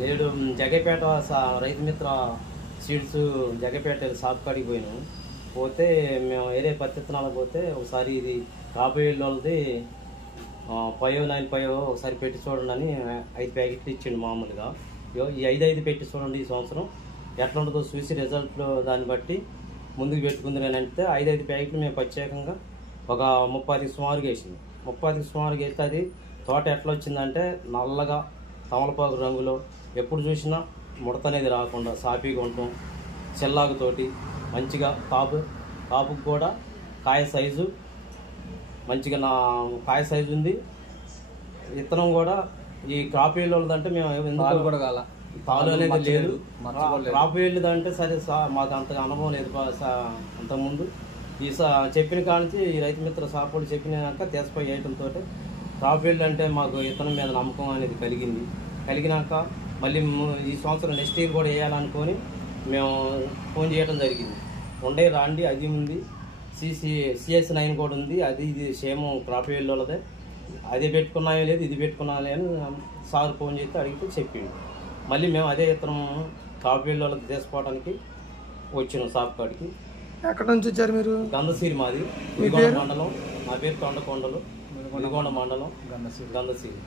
నేడు Jagapeta Rythu Mitra seeds Jagapeta shop కాడికి పోయినాం. పోతే మేము వేరే పత్తి విత్తనాలకు పోతే ఒకసారి ఇది కాబోయే వాళ్ళది 595 ఒకసారి పెట్టి చూడండి అని 5 ప్యాకెట్లు ఇచ్చిండు మామూలుగా. ఈ 5 పెట్టి చూడండి ఈ సంవత్సరం ఎట్లా ఉంటుందో చూసి రిజల్ట్లో దాన్ని బట్టి ముందుకు పెట్టుకుంది అని అంటే 5 ప్యాకెట్లు మేము ప్రత్యేకంగా ఒక 30 సుమారుగా వేసింది. 30 సుమారుగా వేస్తే అది తోట ఎట్లా వచ్చిందంటే నల్లగా తమలపాకు రంగులో ఎప్పుడు చూసినా ముడత అనేది రాకుండా సాపీగా ఉండటం, చెల్లాగుతోటి మంచిగా కాపుకు కూడా కాయ సైజు మంచిగా కాయ సైజు ఉంది. విత్తనం కూడా ఈ క్రాప్ వెళ్ళదంటే మేము తాలు అనేది లేదు. క్రాప్ వెళ్ళదంటే సరే మాకు అంతగా అనుభవం లేదు. అంతకుముందు ఈ చెప్పిన కానించి ఈ రైతు మిత్ర సాపోడు చెప్పినాక తీసిపోయి వేయటంతో క్రాప్ వెళ్ళి అంటే మాకు విత్తనం మీద నమ్మకం అనేది కలిగినాక మళ్ళీ ఈ సంవత్సరం నెక్స్ట్ ఇయర్ కూడా వేయాలనుకొని మేము ఫోన్ చేయడం జరిగింది. ఉండే రాండి అది ఉంది, CS9 కూడా ఉంది, అది ఇది సేమ్ క్రాప్ వెళ్ళదే, అదే పెట్టుకున్నాయో లేదు ఇది పెట్టుకున్నాలే అని సార్ ఫోన్ చేస్తే అడిగితే చెప్పిండు. మళ్ళీ మేము అదే విత్తనం క్రాప్ వెళ్ళకి తీసుకోవడానికి వచ్చినాం షాప్ కాడికి. ఎక్కడి నుంచి వచ్చారు మీరు? గంధసిరి మాది, మండలం. నా పేరు తొండకొండలు, మండలం గంధసిరి.